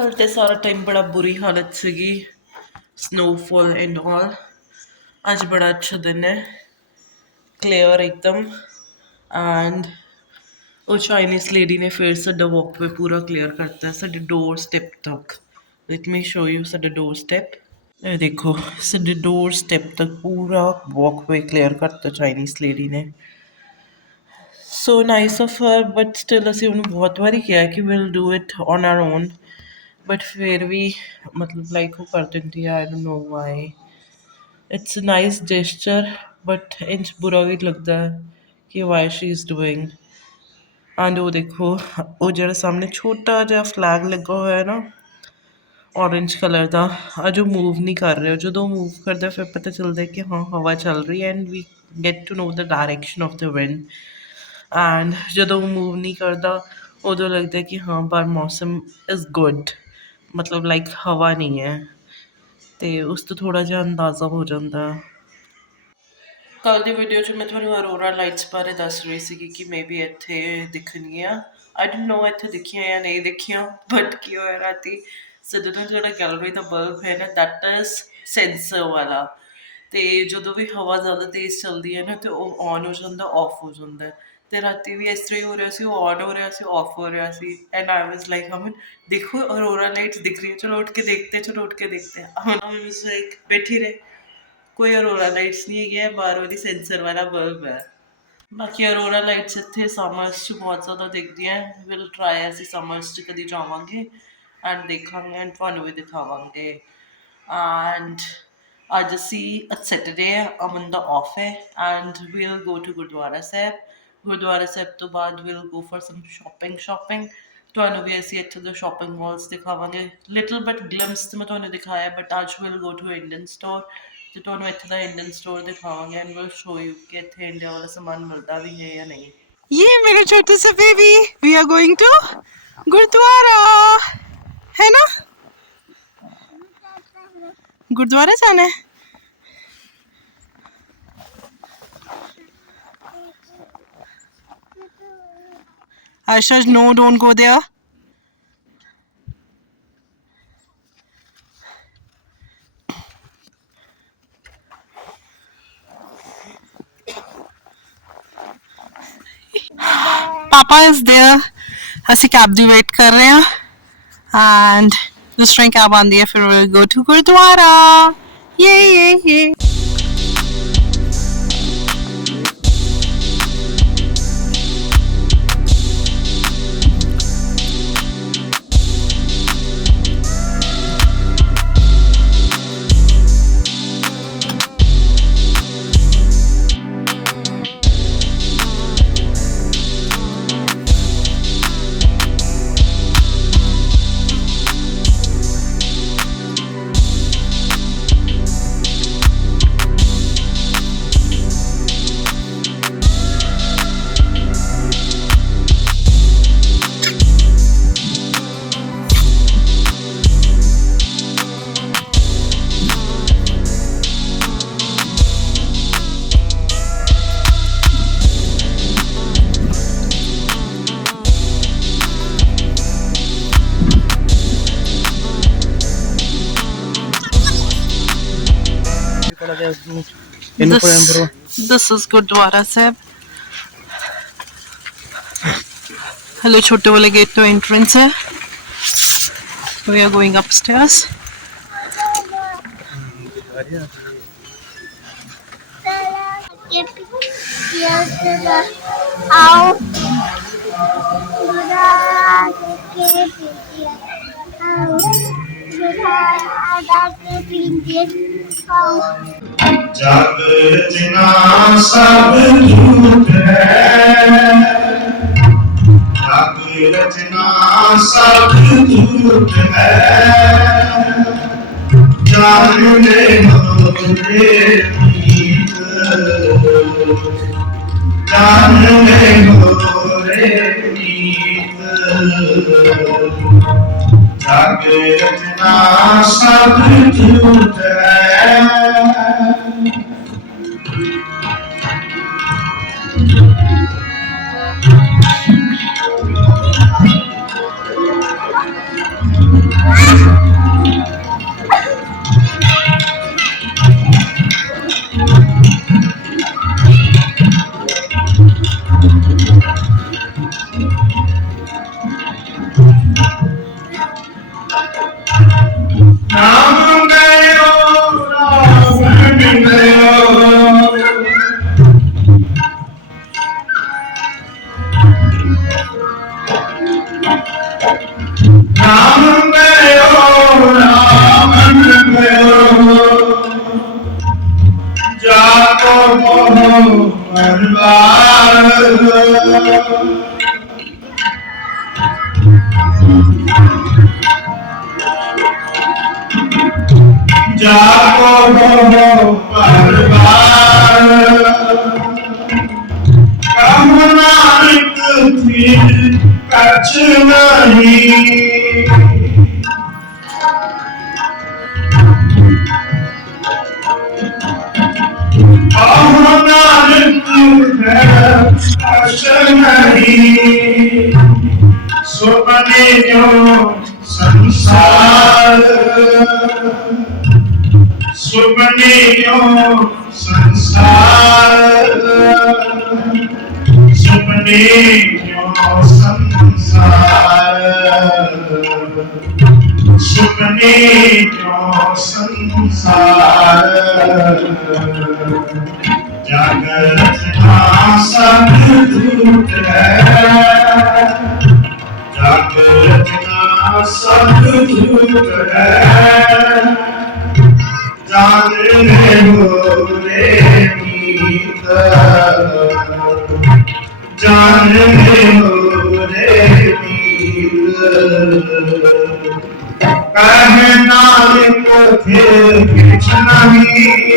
ਕੱਲ ਤੇ ਸਾਰਾ ਟਾਈਮ ਬੜਾ ਬੁਰੀ ਹਾਲਤ ਸੀਗੀ, ਸਨੋਫਾਲ ਐਂਡ ਆਲ। ਅੱਜ ਬੜਾ ਅੱਛਾ ਦਿਨ ਹੈ, ਕਲੀਅਰ ਇੱਕਦਮ। ਐਂਡ ਉਹ ਚਾਈਨੀਜ਼ ਲੇਡੀ ਨੇ ਫਿਰ ਸਾਡਾ ਵਾਕਵੇ ਪੂਰਾ ਕਲੀਅਰ ਕਰਤਾ ਸਾਡੇ ਡੋਰ ਸਟੈਪ ਤੱਕ। ਲੈਟ ਮੀ ਸ਼ੋ ਯੂ ਸਾਡਾ ਡੋਰ ਸਟੈਪ। ਇਹ ਦੇਖੋ ਸਾਡੇ ਡੋਰ ਸਟੈਪ ਤੱਕ ਪੂਰਾ ਵਾਕਵੇ ਕਲੀਅਰ ਕਰਤਾ ਚਾਈਨੀਜ਼ ਲੇਡੀ ਨੇ। So nice of her, but still ਅਸੀਂ ਉਹਨੂੰ ਬਹੁਤ ਵਾਰੀ ਕਿਹਾ ਕਿ will do it on our own, but ਫਿਰ ਵੀ ਮਤਲਬ ਲਾਈਕ ਉਹ ਕਰ ਦਿੰਦੀ ਆ। I don't know why. It's a nice gesture, but ਇੰਝ ਬੁਰਾ ਵੀ ਲੱਗਦਾ ਕਿ why she is doing. And ਉਹ ਦੇਖੋ, ਉਹ ਜਿਹੜਾ ਸਾਹਮਣੇ ਛੋਟਾ ਜਿਹਾ ਫਲੈਗ ਲੱਗਾ ਹੋਇਆ ਨਾ ਔਰੇਂਜ ਕਲਰ ਦਾ, ਅੱਜ ਉਹ ਮੂਵ ਨਹੀਂ ਕਰ ਰਿਹਾ। ਜਦੋਂ ਮੂਵ ਕਰਦਾ ਫਿਰ ਪਤਾ ਚੱਲਦਾ ਕਿ ਹਾਂ ਹਵਾ ਚੱਲ ਰਹੀ ਹੈ, and we get to know the direction of the wind. And ਜਦੋਂ ਮੂਵ ਨਹੀਂ ਕਰਦਾ ਉਦੋਂ ਲੱਗਦਾ ਕਿ ਹਾਂ ਪਰ ਮੌਸਮ ਇਜ਼ ਗੁੱਡ, ਮਤਲਬ ਲਾਈਕ ਹਵਾ ਨਹੀਂ ਹੈ, ਅਤੇ ਉਸ ਤੋਂ ਥੋੜ੍ਹਾ ਜਿਹਾ ਅੰਦਾਜ਼ਾ ਹੋ ਜਾਂਦਾ। ਕੱਲ੍ਹ ਦੀ ਵੀਡੀਓ 'ਚ ਮੈਂ ਤੁਹਾਨੂੰ ਅਰੋਰਾ ਲਾਈਟਸ ਬਾਰੇ ਦੱਸ ਰਹੀ ਸੀਗੀ ਕਿ ਮੇ ਬੀ ਇੱਥੇ ਦਿਖਣਗੀਆਂ। ਆਈ ਡੋਂਟ ਨੋ ਇੱਥੇ ਦਿਖੀਆਂ ਜਾਂ ਨਹੀਂ ਦਿਖੀਆਂ, ਬਟ ਕੀ ਹੋਇਆ ਰਾਤੀ ਜਦੋਂ ਨਾ ਜਿਹੜਾ ਗੈਲਰੀ ਦਾ ਬਲਬ ਹੈ ਨਾ, ਦੈਟ ਇਜ਼ ਸੈਂਸਰ ਵਾਲਾ, ਅਤੇ ਜਦੋਂ ਵੀ ਹਵਾ ਜ਼ਿਆਦਾ ਤੇਜ਼ ਚੱਲਦੀ ਹੈ ਨਾ ਤਾਂ ਉਹ ਔਨ ਹੋ ਜਾਂਦਾ, ਔਫ ਹੋ ਜਾਂਦਾ। ਅਤੇ ਰਾਤੀ ਵੀ ਇਸ ਤਰ੍ਹਾਂ ਹੀ ਹੋ ਰਿਹਾ ਸੀ, ਉਹ ਔਨ ਹੋ ਰਿਹਾ ਸੀ, ਔਫ ਹੋ ਰਿਹਾ ਸੀ। ਐਂਡ ਆਈ ਵਾਜ਼ ਲਾਈਕ ਅਮਨ ਦੇਖੋ ਅਰੋਰਾ ਲਾਈਟਸ ਦਿਖ ਰਹੀ ਹੈ, ਚਲੋ ਉੱਠ ਕੇ ਦੇਖਤੇ, ਚਲੋ ਉੱਠ ਕੇ ਦੇਖਤੇ। ਅਮਨ ਵਾਜ਼ ਲਾਈਕ ਬੈਠੀ ਰਹੇ, ਕੋਈ ਅਰੋਰਾ ਲਾਈਟਸ ਨਹੀਂ ਹੈਗੀ ਹੈ, ਬਾਹਰ ਵਾਲੀ ਸੈਂਸਰ ਵਾਲਾ ਬਲਬ ਹੈ। ਬਾਕੀ ਅਰੋਰਾ ਲਾਈਟਸ ਇੱਥੇ ਸਮਰਸ 'ਚ ਬਹੁਤ ਜ਼ਿਆਦਾ ਦਿਖਦੀਆਂ। ਵਿਲ ਟਰਾਈ, ਅਸੀਂ ਸਮਰਸ 'ਚ ਕਦੀ ਜਾਵਾਂਗੇ ਐਂਡ ਦੇਖਾਂਗੇ ਐਂਡ ਤੁਹਾਨੂੰ ਵੀ ਦਿਖਾਵਾਂਗੇ। ਐਂਡ ਅੱਜ ਅਸੀਂ ਸੈਟਰਡੇ ਹੈ, ਅਮਨ ਦਾ ਆਫ ਹੈ, and we'll go to Gurdwara Sahib. Gurdwara Sahib ਤੋਂ ਬਾਅਦ we'll go for some shopping. ਤੁਹਾਨੂੰ ਵੀ ਅਸੀਂ ਇੱਥੇ ਦੇ ਸ਼ੋਪਿੰਗ ਮਾਲਸ ਦਿਖਾਵਾਂਗੇ। ਲਿਟਲ ਬਟ ਗਲਿਮਸ ਤੇ ਮੈਂ ਤੁਹਾਨੂੰ ਦਿਖਾਇਆ, ਬਟ ਅੱਜ we'll go to Indian store ਅਤੇ ਤੁਹਾਨੂੰ ਇੱਥੇ ਦਾ ਇੰਡੀਅਨ ਸਟੋਰ ਦਿਖਾਵਾਂਗੇ ਐਂਡ ਵਿਲ ਸ਼ੋ ਯੂ ਕਿ ਇੱਥੇ ਇੰਡੀਆ ਵਾਲਾ ਸਮਾਨ ਮਿਲਦਾ ਵੀ ਹੈ ਜਾਂ ਨਹੀਂ। ये मेरे छोटे से baby, we are going to gurdwara, है ना? गुरुद्वारा जाना है। Asha, no, don't go there. पापा इज देयर, ਅਸੀਂ ਕੈਬ ਦੀ ਵੇਟ ਕਰ ਰਹੇ ਹਾਂ ਐਂਡ ਜਿਸ ਤਰ੍ਹਾਂ ਕੈਬ ਆਉਂਦੀ ਹੈ ਫਿਰ we'll go to ਗੁਰਦੁਆਰਾ। ਯੇ This is Gurudwara Sahib. Hello, छोटे वाले गेट to entrance है. We are going upstairs. जग रचना सब झूठ है, जग रचना सब झूठ है, जान ले मोरे मीत, जान ले मोरे मीत, जग रचना सब झूठ है। राम गयो रावण गयो राम गयो रावण गयो जाको मोह बर्बाद जाको मोह बर्बाद कहु नानक फिर कछ नहीं कहु नानक फिर कछ नहीं सुपने जो संसार सुपने जो संसार सुपने जो संसार सुपने जो संसार जागत ना सब झूठ है जागत ना सब झूठ है जान ले हो रे मीत जान ले हो रे मीत कहे नानक फिर किछ नहीं